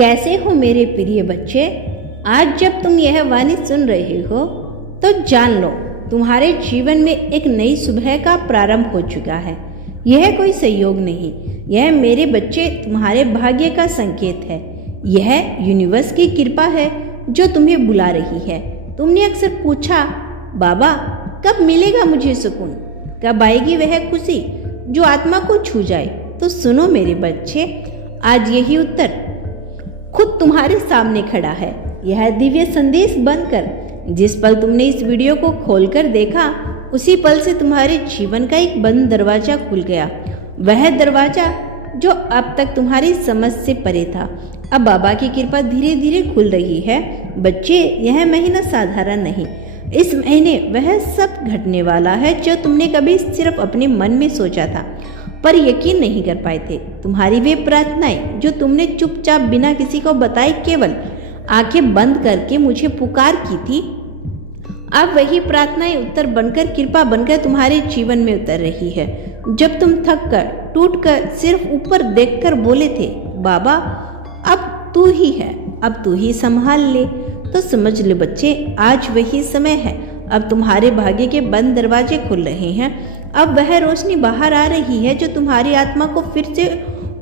कैसे हो मेरे प्रिय बच्चे। आज जब तुम यह वाणी सुन रहे हो तो जान लो तुम्हारे जीवन में एक नई सुबह का प्रारंभ हो चुका है। यह कोई संयोग नहीं, यह मेरे बच्चे तुम्हारे भाग्य का संकेत है। यह यूनिवर्स की कृपा है जो तुम्हें बुला रही है। तुमने अक्सर पूछा, बाबा कब मिलेगा मुझे सुकून, कब आएगी वह खुशी जो आत्मा को छू जाए। तो सुनो मेरे बच्चे, आज यही उत्तर खुद तुम्हारे सामने खड़ा है। यह दिव्य संदेश बनकर जिस पल तुमने इस वीडियो को खोलकर देखा, उसी पल से तुम्हारे जीवन का एक बंद दरवाजा खुल गया। वह दरवाजा जो अब तक तुम्हारी समझ से परे था, अब बाबा की कृपा धीरे धीरे खुल रही है। बच्चे, यह महीना साधारण नहीं। इस महीने वह सब घटने वाला है जो तुमने कभी सिर्फ अपने मन में सोचा था पर यकीन नहीं कर पाए थे। तुम्हारी वे प्रार्थनाएं जो तुमने चुपचाप बिना किसी को बताए केवल आंखें बंद करके मुझे पुकार की थी, अब वही प्रार्थनाएं उत्तर बनकर, कृपा बनकर तुम्हारे जीवन में उतर रही है। जब तुम थक कर, टूट कर, सिर्फ ऊपर देखकर बोले थे, बाबा अब तू ही है, अब तू ही संभाल ले, तो समझ ले बच्चे, आज वही समय है। अब तुम्हारे भाग्य के बंद दरवाजे खुल रहे हैं। अब वह रोशनी बाहर आ रही है जो तुम्हारी आत्मा को फिर से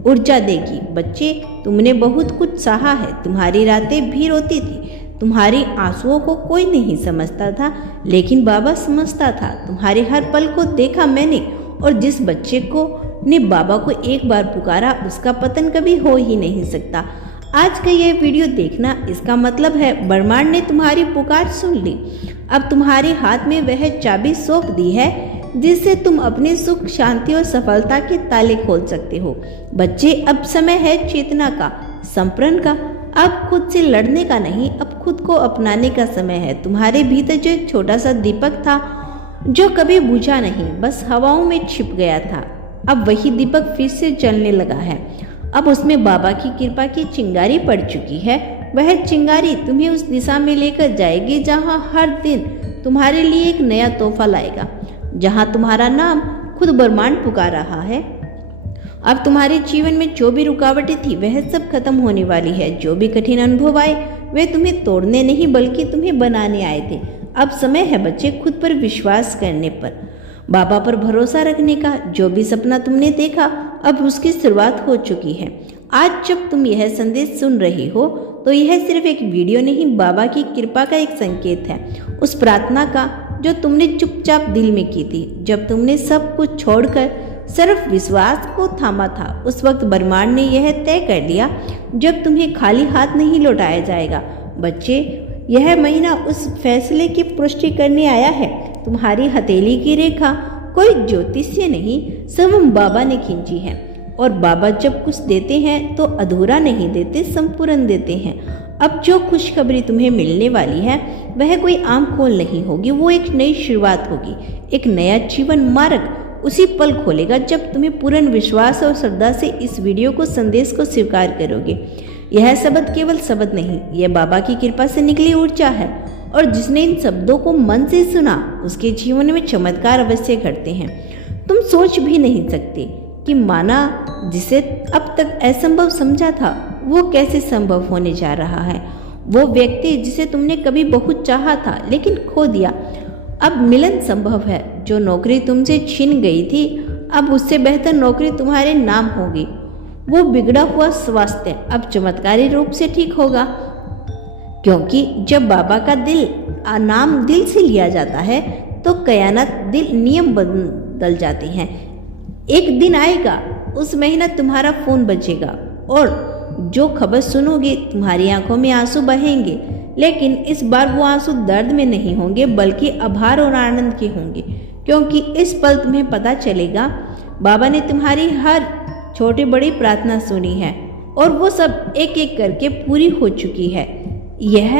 ऊर्जा देगी। बच्चे, तुमने बहुत कुछ सहा है, तुम्हारी रातें भी रोती थी, तुम्हारी आंसुओं को कोई नहीं समझता था, लेकिन बाबा समझता था। तुम्हारे हर पल को देखा मैंने, और जिस बच्चे को ने बाबा को एक बार पुकारा, उसका पतन कभी हो ही नहीं सकता। आज का यह वीडियो देखना, इसका मतलब है ब्रह्मांड ने तुम्हारी पुकार सुन ली। अब तुम्हारे हाथ में वह चाबी सौंप दी है जिससे तुम अपने सुख, शांति और सफलता के ताले खोल सकते हो। बच्चे, अब समय है चेतना का, संप्रण का। अब खुद से लड़ने का नहीं, अब खुद को अपनाने का समय है। तुम्हारे भीतर जो एक छोटा सा दीपक था जो कभी बुझा नहीं, बस हवाओं में छिप गया था, अब वही दीपक फिर से जलने लगा है। अब उसमें बाबा की कृपा की चिंगारी पड़ चुकी है। वह चिंगारी तुम्हें उस दिशा में लेकर जाएगी जहां हर दिन तुम्हारे लिए एक नया तोहफा लाएगा, जहां तुम्हारा नाम खुद ब्रह्मांड पुकार रहा है। अब तुम्हारे जीवन में जो भी रुकावटें थी वह सब खत्म होने वाली है। जो भी कठिन अनुभव आए वे तुम्हें तोड़ने नहीं बल्कि तुम्हें बनाने आए थे। अब समय है बच्चे खुद पर विश्वास करने पर, बाबा पर भरोसा रखने का। जो भी सपना तुमने देखा अब उसकी शुरुआत हो चुकी है। आज जब तुम यह संदेश सुन रहे हो तो यह सिर्फ एक वीडियो नहीं, बाबा की कृपा का एक संकेत है, उस प्रार्थना का जो तुमने चुपचाप दिल में की थी। जब तुमने सब कुछ छोड़कर सिर्फ विश्वास को थामा था, उस वक्त ब्रह्मांड ने यह तय कर लिया जब तुम्हें खाली हाथ नहीं लौटाया जाएगा। बच्चे, यह महीना उस फैसले की पुष्टि करने आया है। तुम्हारी हथेली की रेखा कोई ज्योतिषी नहीं, स्वयं बाबा ने खींची है। और बाबा जब कुछ देते हैं तो अधूरा नहीं देते, संपूर्ण देते हैं। अब जो खुशखबरी तुम्हें मिलने वाली है वह कोई आम खोल नहीं होगी, वो एक नई शुरुआत होगी। एक नया जीवन मार्ग उसी पल खोलेगा जब तुम्हें पूर्ण विश्वास और श्रद्धा से इस वीडियो को, संदेश को स्वीकार करोगे। यह शब्द केवल शब्द नहीं, यह बाबा की कृपा से निकली ऊर्जा है, और जिसने इन शब्दों को मन से सुना उसके जीवन में चमत्कार अवश्य घटते हैं। तुम सोच भी नहीं सकते कि माना जिसे अब तक असंभव समझा था वो कैसे संभव होने जा रहा है। वो व्यक्ति जिसे तुमने कभी बहुत चाहा था लेकिन खो दिया, अब मिलन संभव है। जो नौकरी तुमसे छीन गई थी अब उससे बेहतर नौकरी तुम्हारे नाम होगी। वो बिगड़ा हुआ स्वास्थ्य अब चमत्कारी रूप से ठीक होगा, क्योंकि जब बाबा का नाम दिल से लिया जाता है तो कयानत दिल नियम बदल जाती हैं। एक दिन आएगा, उस महीना तुम्हारा फोन बजेगा और जो खबर सुनोगे तुम्हारी आंखों में आंसू बहेंगे, लेकिन इस बार वो आंसू दर्द में नहीं होंगे बल्कि आभार और आनंद के होंगे, क्योंकि इस पल तुम्हें पता चलेगा बाबा ने तुम्हारी हर छोटी बड़ी प्रार्थना सुनी है और वो सब एक एक करके पूरी हो चुकी है। यह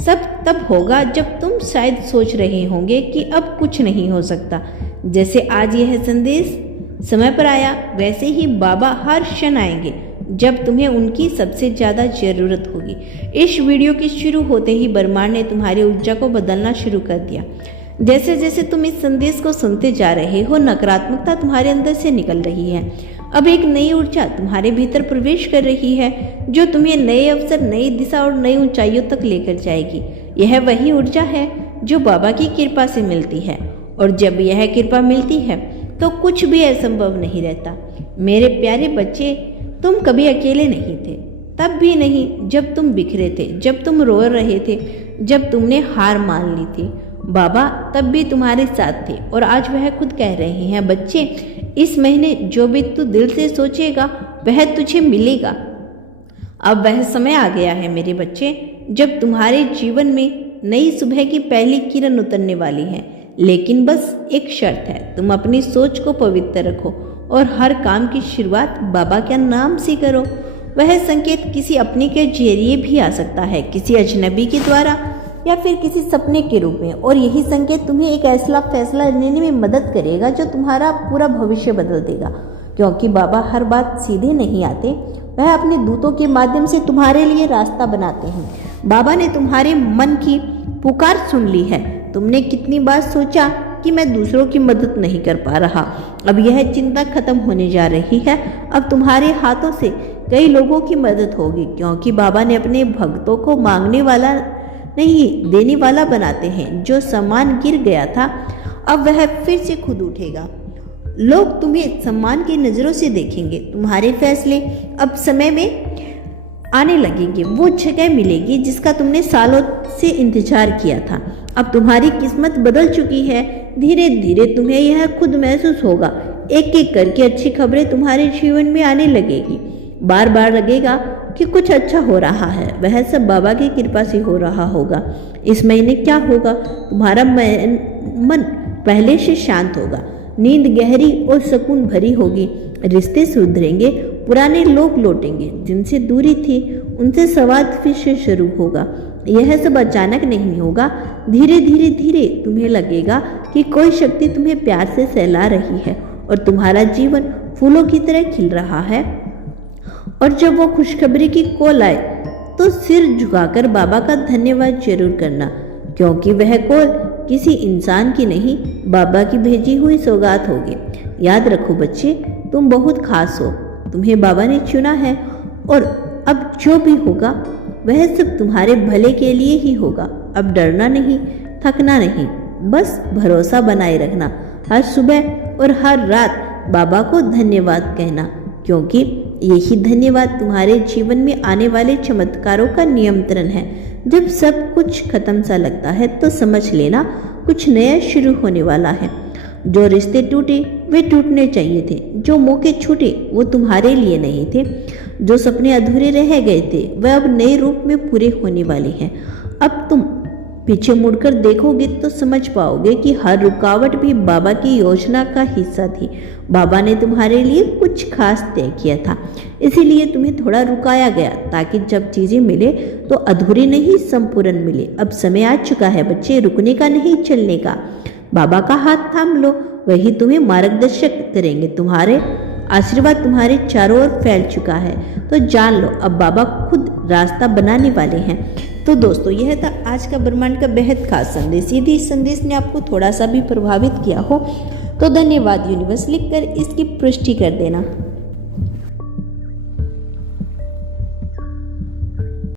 सब तब होगा जब तुम शायद सोच रहे होंगे कि अब कुछ नहीं हो सकता। जैसे आज यह संदेश समय पर आया, वैसे ही बाबा हर क्षण आएंगे जब तुम्हें उनकी सबसे ज्यादा जरूरत होगी। इस वीडियो के शुरू होते ही ब्रह्मांड ने तुम्हारी ऊर्जा को बदलना शुरू कर दिया। जैसे जैसे तुम इस संदेश को सुनते जा रहे हो, नकारात्मकता तुम्हारे अंदर से निकल रही है। अब एक नई ऊर्जा तुम्हारे भीतर प्रवेश कर रही है जो तुम्हें नए अवसर, नई दिशा और नई ऊंचाइयों तक लेकर जाएगी। यह वही ऊर्जा है जो बाबा की कृपा से मिलती है, और जब यह कृपा मिलती है तो कुछ भी असंभव नहीं रहता। मेरे प्यारे बच्चे, तुम कभी अकेले नहीं थे, तब भी नहीं जब तुम बिखरे थे, जब तुम रो रहे थे, जब तुमने हार मान ली थी। बाबा तब भी तुम्हारे साथ थे, और आज वह खुद कह रहे हैं, बच्चे इस महीने जो भी तू दिल से सोचेगा वह तुझे मिलेगा। अब वह समय आ गया है मेरे बच्चे, जब तुम्हारे जीवन में नई सुबह की पहली किरण उतरने वाली है। लेकिन बस एक शर्त है, तुम अपनी सोच को पवित्र रखो और हर काम की शुरुआत बाबा के नाम से करो। वह संकेत किसी अपने के जरिए भी आ सकता है, किसी अजनबी के द्वारा या फिर किसी सपने के रूप में, और यही संकेत तुम्हें एक ऐसा फैसला लेने में मदद करेगा जो तुम्हारा पूरा भविष्य बदल देगा। क्योंकि बाबा हर बात सीधे नहीं आते, वह अपने दूतों के माध्यम से तुम्हारे लिए रास्ता बनाते हैं। बाबा ने तुम्हारे मन की पुकार सुन ली है। तुमने कितनी बार सोचा कि मैं दूसरों की मदद नहीं कर पा रहा, अब यह चिंता खत्म होने जा रही है। अब तुम्हारे हाथों से कई लोगों की मदद होगी, क्योंकि बाबा ने अपने भक्तों को मांगने वाला नहीं देने वाला बनाते हैं। जो सम्मान गिर गया था अब वह फिर से खुद उठेगा। लोग तुम्हें सम्मान की नजरों से देखेंगे। तुम्हारे फैसले अब समय में आने लगेंगे। वो जगह मिलेगी जिसका तुमने सालों से इंतजार किया था। अब तुम्हारी किस्मत बदल चुकी है। धीरे धीरे तुम्हें यह खुद महसूस होगा। एक एक करके अच्छी खबरें तुम्हारे जीवन में आने लगेगी। बार बार लगेगा कि कुछ अच्छा हो रहा है, वह सब बाबा की कृपा से हो रहा होगा। इस महीने क्या होगा, तुम्हारा मन पहले से शांत होगा, नींद गहरी और सुकून भरी होगी, रिश्ते सुधरेंगे, पुराने लोग लौटेंगे, जिनसे दूरी थी उनसे संवाद फिर से शुरू होगा। यह सब अचानक नहीं होगा, धीरे धीरे धीरे तुम्हें लगेगा कि कोई शक्ति तुम्हें प्यार से सहला रही है और तुम्हारा जीवन फूलों की तरह खिल रहा है। और जब वो खुशखबरी की कॉल आए तो सिर झुकाकर बाबा का धन्यवाद जरूर करना, क्योंकि वह कॉल किसी इंसान की नहीं, बाबा की भेजी हुई सौगात होगी। याद रखो बच्चे, तुम बहुत खास हो, तुम्हें बाबा ने चुना है, और अब जो भी होगा वह सब तुम्हारे भले के लिए ही होगा। अब डरना नहीं, थकना नहीं, बस भरोसा बनाए रखना। हर सुबह और हर रात बाबा को धन्यवाद कहना, क्योंकि यही धन्यवाद तुम्हारे जीवन में आने वाले चमत्कारों का नियंत्रण है। जब सब कुछ खत्म सा लगता है तो समझ लेना कुछ नया शुरू होने वाला है। जो रिश्ते टूटे वे टूटने चाहिए थे, जो मौके छूटे वो तुम्हारे लिए नहीं थे, जो सपने अधूरे रह गए थे वह अब नए रूप में पूरे होने वाले हैं। अब तुम पीछे मुड़कर देखोगे तो समझ पाओगे कि हर रुकावट भी बाबा की योजना का हिस्सा थी। बाबा ने तुम्हारे लिए कुछ खास तय किया था, इसीलिए तुम्हें थोड़ा रुकाया गया, ताकि जब चीजें मिले तो अधूरी नहीं, संपूर्ण मिले। अब समय आ चुका है बच्चे, रुकने का नहीं, चलने का। बाबा का हाथ थाम लो, वही तुम्हें मार्गदर्शक करेंगे। तुम्हारे आशीर्वाद तुम्हारे चारों ओर फैल चुका है, तो जान लो अब बाबा खुद रास्ता बनाने वाले हैं। तो दोस्तों, यह था आज का ब्रह्मांड का बेहद खास संदेश। यदि इस संदेश ने आपको थोड़ा सा भी प्रभावित किया हो तो धन्यवाद यूनिवर्स लिखकर इसकी पुष्टि कर देना।